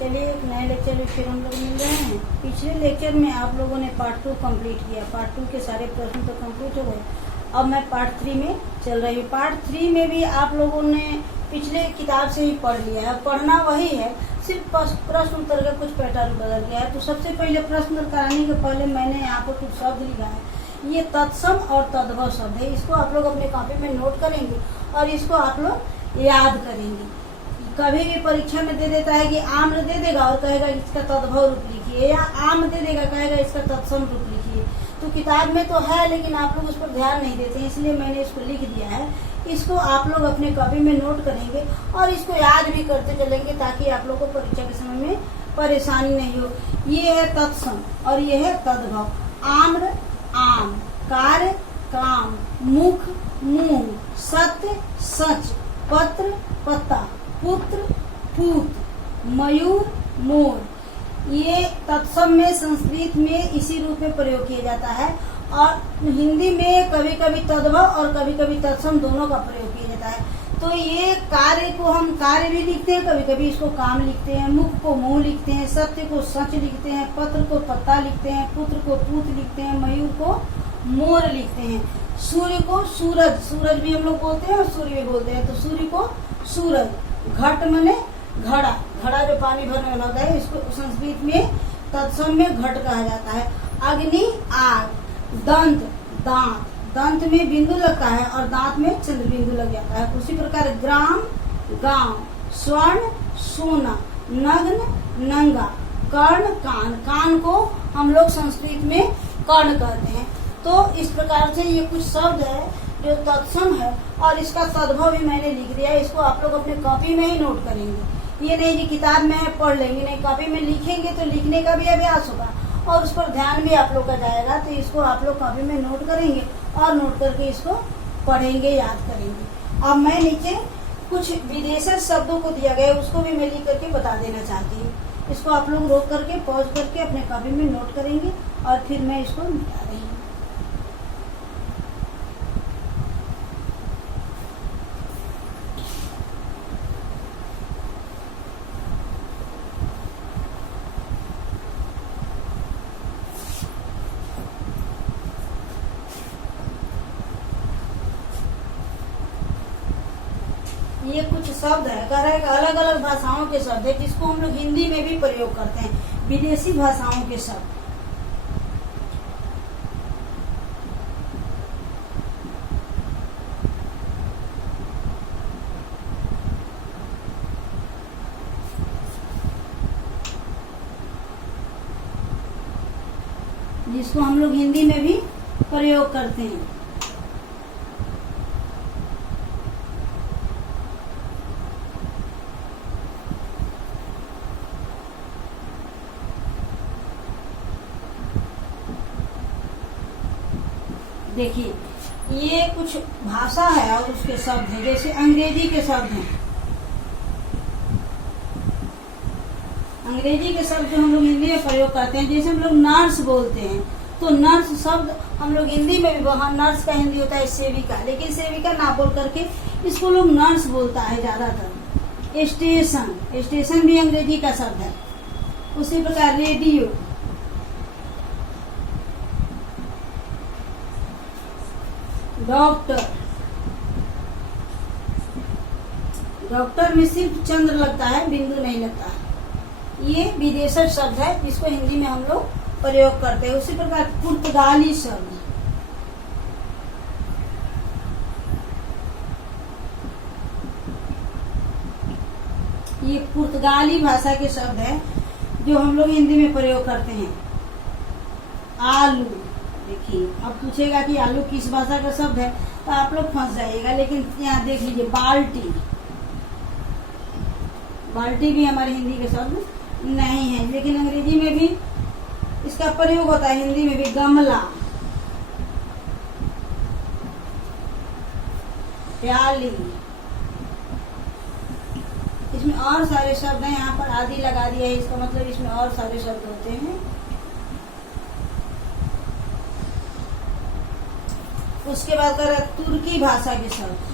चलिए एक नए लेक्चर में फिर हम लोग मिल रहे हैं। पिछले लेक्चर में आप लोगों ने पार्ट 2 कंप्लीट किया। पार्ट 2 के सारे प्रश्न तो कंप्लीट हो गए। अब मैं पार्ट 3 में चल रही हूँ। पार्ट 3 में भी आप लोगों ने पिछले किताब से ही पढ़ लिया है। पढ़ना वही है, सिर्फ प्रश्न उत्तर का कुछ पैटर्न बदल गया है। तो सबसे पहले प्रश्न उत्तर कराने के पहले मैंने यहाँ पर कुछ शब्द लिखा है। ये तत्सम और तद्भव शब्द है। इसको आप लोग अपने कॉपी में नोट करेंगे और इसको आप लोग याद करेंगे। कभी भी परीक्षा में दे देता है कि आम्र दे देगा और कहेगा इसका तद्भव रूप लिखिए, या आम दे देगा कहेगा इसका तत्सम रूप लिखिए। तो किताब में तो है लेकिन आप लोग उस पर ध्यान नहीं देते, इसलिए मैंने इसको लिख दिया है। इसको आप लोग अपने कॉपी में नोट करेंगे और इसको याद भी करते चलेंगे ताकि आप लोग को परीक्षा के समय में परेशानी नहीं हो। ये है तत्सम और ये है तद्भव। आम्र आम, कार्य काम, मुख मुंह, सत्य सच, पत्र पत्ता, पुत्र पूत, मयूर मोर। ये तत्सम में संस्कृत में इसी रूप में प्रयोग किया जाता है और हिंदी में कभी कभी तद्भव और कभी कभी तत्सम दोनों का प्रयोग किया जाता है। तो ये कार्य को हम कार्य भी लिखते हैं, कभी कभी इसको काम लिखते हैं, मुख को मुंह लिखते हैं, सत्य को सच लिखते हैं, पत्र को पत्ता लिखते हैं, पुत्र को पूत लिखते हैं, मयूर को मोर लिखते हैं, सूर्य को सूरज, सूरज भी हम लोग बोलते हैं और सूर्य भी बोलते हैं। तो सूर्य को सूरज, घट मने घड़ा, घड़ा जो पानी भरने वाला होता है, इसको संस्कृत में तत्सम में घट कहा जाता है। अग्नि आग, दंत दांत, दंत में बिंदु लगता है और दांत में चंद्र बिंदु लग जाता है। उसी प्रकार ग्राम गांव, स्वर्ण सोना, नग्न नंगा, कर्ण कान, कान को हम लोग संस्कृत में कर्ण कहते हैं। तो इस प्रकार से ये कुछ शब्द है जो तत्सम है और इसका तद्भव भी मैंने लिख दिया है। इसको आप लोग अपने कॉपी में ही नोट करेंगे। ये नहीं कि किताब में पढ़ लेंगे, नहीं, कॉपी में लिखेंगे तो लिखने का भी अभ्यास होगा और उस पर ध्यान भी आप लोग का जाएगा। तो इसको आप लोग कॉपी में नोट करेंगे और नोट करके इसको पढ़ेंगे, याद करेंगे। अब मैं नीचे कुछ विदेशी शब्दों को दिया गया है, उसको भी मैं लिख करके बता देना चाहती हूँ। इसको आप लोग रोक करके पॉज करके अपने कॉपी में नोट करेंगे और फिर मैं इसको मिटा रही हूँ। ये कुछ शब्द है, कह रहा है कि अलग अलग भाषाओं के शब्द है जिसको हम लोग हिंदी में भी प्रयोग करते हैं, विदेशी भाषाओं के शब्द। जिसको हम लोग हिंदी में भी प्रयोग करते हैं। देखिए ये कुछ भाषा है और उसके शब्द हैं, जैसे अंग्रेजी के शब्द हैं। अंग्रेजी के शब्द जो हम लोग हिंदी में प्रयोग करते हैं, जैसे हम लोग नर्स बोलते हैं तो नर्स शब्द हम लोग हिंदी में भी, वहाँ नर्स का हिंदी होता है सेविका, लेकिन सेविका ना बोल करके इसको लोग नर्स बोलता है ज्यादातर। स्टेशन, स्टेशन भी अंग्रेजी का शब्द है। उसी प्रकार रेडियो, डॉक्टर, डॉक्टर में सिर्फ चंद्र लगता है, बिंदु नहीं लगता है। ये विदेशी शब्द है जिसको हिंदी में हम लोग प्रयोग करते हैं। उसी प्रकार पुर्तगाली शब्द, ये पुर्तगाली भाषा के शब्द है जो हम लोग हिंदी में प्रयोग करते हैं। आलू, देखिए अब पूछेगा कि आलू किस भाषा का शब्द है तो आप लोग फंस जाइएगा, लेकिन यहाँ देख लीजिए बाल्टी, बाल्टी भी हमारे हिंदी के शब्द नहीं है, लेकिन अंग्रेजी में भी इसका प्रयोग होता है, हिंदी में भी। गमला, प्याली, इसमें और सारे शब्द हैं। यहाँ पर आदि लगा दिया है, इसका मतलब इसमें और सारे शब्द होते हैं। उसके बाद कर तुर्की भाषा के शब्द,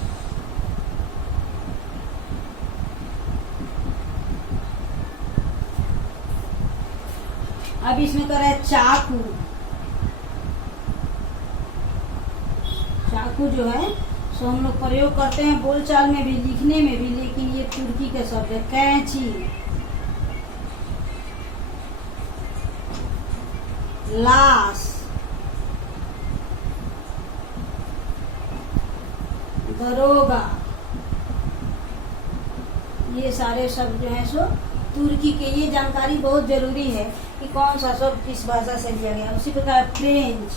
अब इसमें कर रहा है चाकू। चाकू जो है सो हम लोग प्रयोग करते हैं बोलचाल में भी, लिखने में भी, लेकिन ये तुर्की का शब्द है। कैंची, लाश, दरोगा, ये सारे शब्द जो है सो तुर्की के। ये जानकारी बहुत जरूरी है कि कौन सा शब्द किस भाषा से लिया गया। उसी प्रकार फ्रेंच,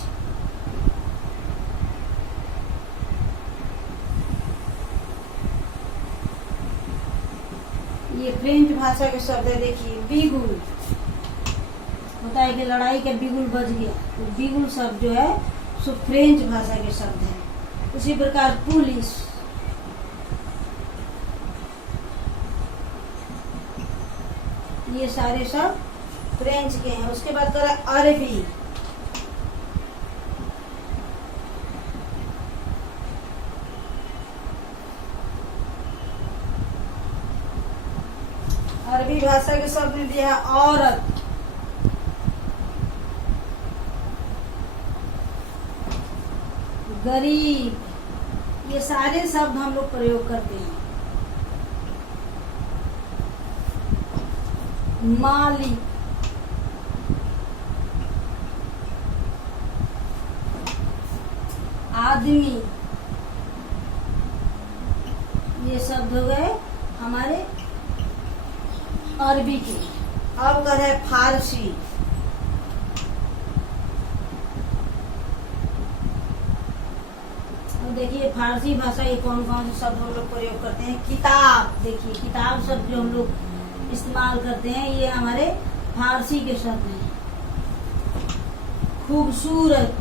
ये फ्रेंच भाषा के शब्द है। देखिए बिगुल, होता है कि लड़ाई का बिगुल बज गया, तो बिगुल शब्द जो है सो फ्रेंच भाषा के शब्द है। उसी प्रकार पुलिस, ये सारे सब फ्रेंच के हैं। उसके बाद करा अरबी, अरबी भाषा के शब्द में भी है औरत, गरीब, ये सारे शब्द हम लोग प्रयोग करते हैं। मालिक, आदमी, ये शब्द हो गए हमारे अरबी के। अब कर है फारसी, देखिए फारसी भाषा ये कौन कौन से शब्द हम लोग प्रयोग करते हैं। किताब, देखिए किताब शब्द जो हम लोग इस्तेमाल करते हैं ये हमारे फारसी के शब्द हैं। खूबसूरत,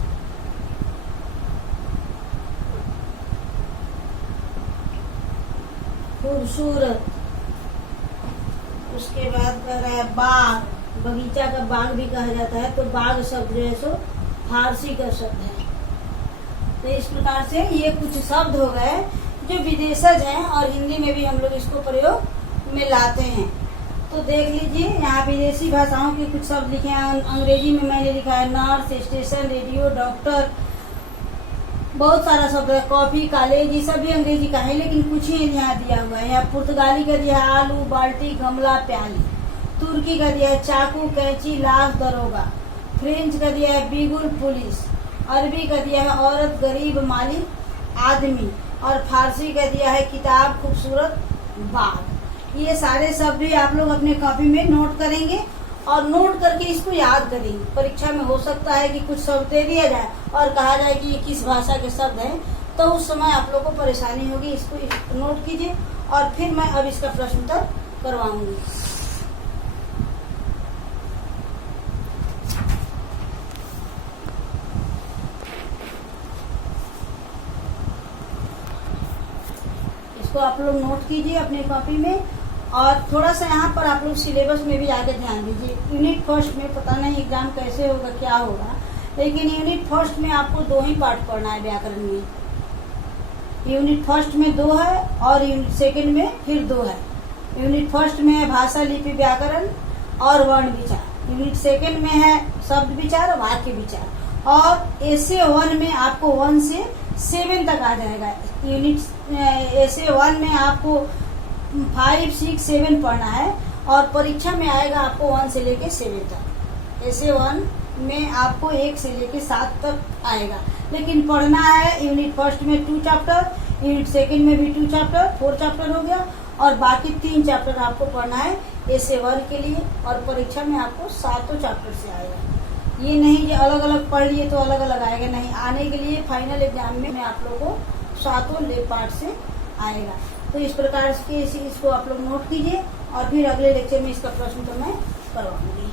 खूबसूरत। उसके बाद कह रहा है बाग, बगीचा का बाग भी कहा जाता है, तो बाग शब्द जो है सो फारसी का शब्द है। तो इस प्रकार से ये कुछ शब्द हो गए जो विदेशज हैं और हिंदी में भी हम लोग इसको प्रयोग में लाते हैं। तो देख लीजिए यहाँ विदेशी भाषाओं के कुछ शब्द लिखे हैं। अंग्रेजी में मैंने लिखा है नर्स, स्टेशन, रेडियो, डॉक्टर, बहुत सारा शब्द है। कॉफी, कॉलेज, ये सब भी अंग्रेजी का है, लेकिन कुछ ही यहाँ दिया हुआ है। यहाँ पुर्तगाली का दिया है आलू, बाल्टी, गमला, प्याली। तुर्की का दिया है चाकू, कैंची, लाश, दरोगा। फ्रेंच का दिया है बिगुल, पुलिस। अरबी का दिया है औरत, गरीब, मालिक, आदमी। और फारसी का दिया है किताब, खूबसूरत, बाग। ये सारे शब्द भी आप लोग अपने कॉपी में नोट करेंगे और नोट करके इसको याद करेंगे। परीक्षा में हो सकता है कि कुछ शब्द दे दिया जाए और कहा जाए कि ये किस भाषा के शब्द हैं, तो उस समय आप लोग को परेशानी होगी। इसको नोट कीजिए और फिर मैं अब इसका प्रश्न उत्तर करवाऊंगी। इसको आप लोग नोट कीजिए अपने कॉपी में। और थोड़ा सा यहाँ पर आप लोग सिलेबस में भी आगे ध्यान दीजिए। यूनिट फर्स्ट में पता नहीं एग्जाम कैसे होगा, क्या होगा, लेकिन यूनिट फर्स्ट में आपको 2 ही पार्ट पढ़ना है व्याकरण में। यूनिट फर्स्ट में 2 है और यूनिट सेकंड में फिर 2 है। यूनिट फर्स्ट में है भाषा, लिपि, व्याकरण और वर्ण विचार। यूनिट सेकंड में है शब्द विचार, वाक्य विचार। और एसे 1 में आपको 1 से 7 तक आ जाएगा। यूनिट एसे 1 में आपको 5, 6, 7 पढ़ना है और परीक्षा में आएगा आपको 1 से लेके 7 तक। एसे 1 में आपको 1 से लेके 7 तक आएगा, लेकिन पढ़ना है यूनिट फर्स्ट में 2 चैप्टर, यूनिट सेकंड में भी 2 चैप्टर, 4 चैप्टर हो गया। और बाकी 3 चैप्टर आपको पढ़ना है एसे 1 के लिए, और परीक्षा में आपको 7 चैप्टर से आएगा। ये नहीं कि अलग अलग पढ़ लिए तो अलग अलग आएगा, नहीं। आने के लिए फाइनल एग्जाम में आप लोगों को 7 पार्ट से आएगा। तो इस प्रकार के इसको आप लोग नोट कीजिए और फिर अगले लेक्चर में इसका प्रश्न तो मैं करवाऊंगी।